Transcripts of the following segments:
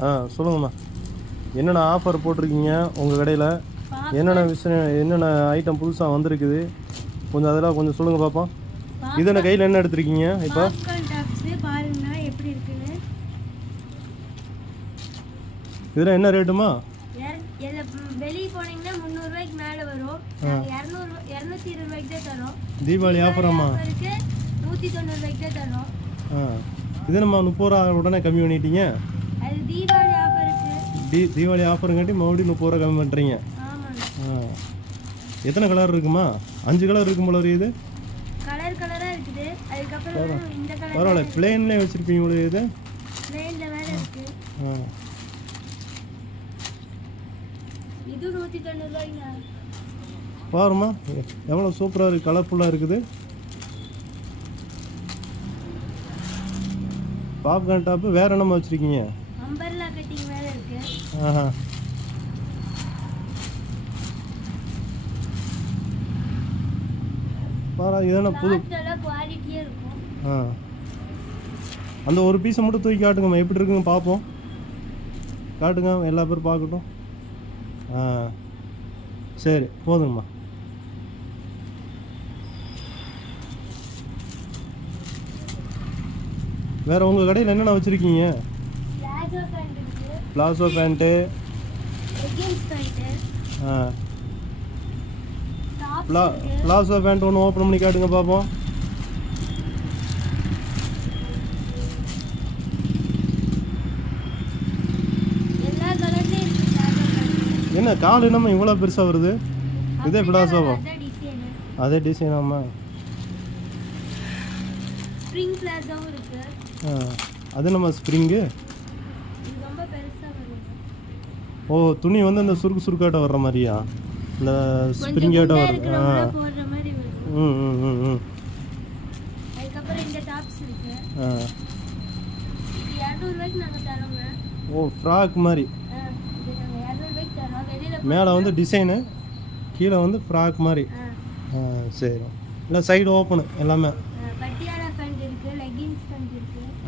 ஆ சொல்லுங்கம்மா. என்னென்ன ஆஃபர் போட்டிருக்கீங்க உங்கள் கடையில்? என்னென்ன விஷயம் என்னென்ன ஐட்டம் புதுசாக வந்திருக்குது? கொஞ்சம் அதெல்லாம் கொஞ்சம் சொல்லுங்கள் பார்ப்போம் இது என்ன கையில் என்ன எடுத்திருக்கீங்க இப்போ? பாப்கார்ன் டாப்ஸ் பாருங்கண்ணா எப்படி இருக்குன்னு. இதில் என்ன ரேட்டுமா தீபாவளி ஆஃபராம்மா ஆஃபருக்கு நூற்றி தொண்ணூறு ரூபாய்க்கு தான் தரோம். ஆ. இது நம்ம முப்பது ரூபா உடனே கம்மி பண்ணிட்டீங்க? தீ தீபாவளி ஆஃபருங்காட்டி மறுபடியும் முப்பது ரூபா கம்மி பண்ணுறீங்க எத்தனை கலர் இருக்குமா? அஞ்சு கலர் இருக்கும் போல இருக்குது. கலர் கலராக இருக்குது. அதுக்கப்புறம் இந்த கலர் பரவாயில்ல பிளேன்லேயே வச்சுருப்பீங்க உங்களுக்கு இது பிளேனில் வேறு இருக்குது ஆ. இது நூற்றி தொண்ணூறுரூவாய்ங்க பாருமா எவ்வளோ சூப்பராக இருக்குது கலர்ஃபுல்லாக இருக்குது. பாப்கார்ன் டாப்பு வேறு என்னம்மா வச்சுருக்கீங்க? அம்பர்லா கட்டிங் வேறு இருக்குது ஆஹா. பாரா இதென்ன புது குவாலிட்டியாக இருக்கும். ஆ. அந்த ஒரு பீஸை மட்டும் தூக்கி காட்டுங்கம்மா. எப்படி இருக்குங்க பார்ப்போம். காட்டுங்க எல்லா பேரும் பார்க்கட்டும். ஆ. சரி போதுங்கம்மா. வேறு உங்கள் கடையில் என்னென்ன வச்சுருக்கீங்க? பிளாசோ பேண்ட்டு ஆ. பிளா பிளாசோ பேண்ட் ஒன்று ஓப்பன் பண்ணி காட்டுங்க பார்ப்போம் என்ன கால் என்னம்மா இவ்வளோ பெருசாக வருது? இதே பிளாசோவா அதான் டிசைனு அதே டிசைனாம்மா ஸ்ப்ரிங் பிளாசோவும் இருக்குது அது நம்ம ஸ்ப்ரிங்கு இது ரொம்ப பெருசாக வரும் ஓ துணி வந்து இந்த சுருக்கு சுருக்காட்ட வர்ற மாதிரியா? இந்த ஸ்ப்ரிங்கேட்ட வரும் ஆ. ம் ம் ம் ம். ஆ. ஓ ஃப்ராக் மாதிரி. மேலே வந்து டிசைனு கீழே வந்து ஃப்ராக் மாதிரி. ஆ. சரி. இல்லை சைடு ஓப்பனு எல்லாமே.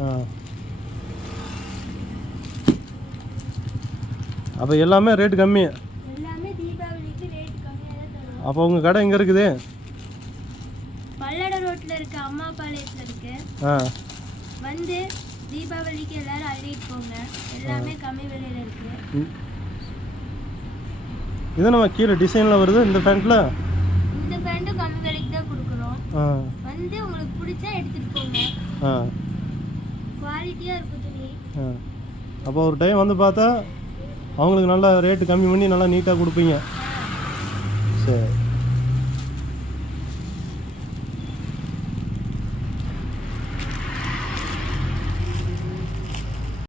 ஆ. அப்போ எல்லாமே ரேட் கம்மி. அப்போ உங்கள் கடை எங்கே இருக்குது? பல்லட ரோட்டில் இருக்க அம்மா பாளையத்தில் இருக்கு. ஆ. வந்து தீபாவளிக்கு எல்லாரும் அள்ளிட்டு போங்க. எல்லாமே கம்மி விலையில் இருக்கு. இது நம்ம கீழே டிசைனில் வருது இந்த பேண்ட்டில் இந்த பேண்ட்டும் கம்மி விலைக்கு தான் கொடுக்குறோம். வந்து உங்களுக்கு பிடிச்சா எடுத்துகிட்டு போங்க. குவாலிட்டியாக இருக்கும் துணி. அப்போ ஒரு டைம் வந்து பார்த்தா அவங்களுக்கு நல்லா ரேட்டு கம்மி பண்ணி நல்லா நீட்டாக கொடுப்பீங்க. சரி.